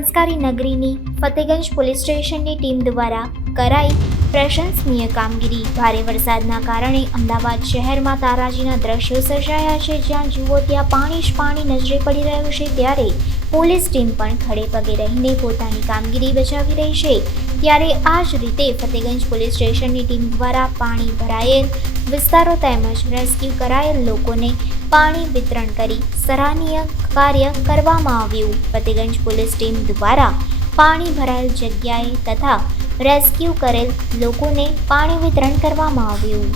સંસ્કારી નગરીની ફતેગંજ પોલીસ સ્ટેશનની ટીમ દ્વારા કરાઈ પ્રશંસનીય કામગીરી। ભારે વરસાદના કારણે અમદાવાદ શહેરમાં તારાજીના દ્રશ્યો સર્જાયા છે, જ્યાં જુઓ ત્યાં પાણી જ પાણી નજરે પડી રહ્યું છે, ત્યારે પોલીસ ટીમ પણ ખડે પગે રહીને પોતાની કામગીરી બજાવી રહી છે। ત્યારે આ જ રીતે ફતેગંજ પોલીસ સ્ટેશનની ટીમ દ્વારા પાણી ભરાયેલ વિસ્તારો તેમજ રેસ્ક્યુ કરાયેલ લોકોને પાણી વિતરણ કરી સરાહનીય કાર્ય કરવામાં આવ્યું। ફતેગંજ પોલીસ ટીમ દ્વારા પાણી ભરાયેલ જગ્યાએ તથા રેસ્ક્યુ કરેલ લોકોને પાણી વિતરણ કરવામાં આવ્યું।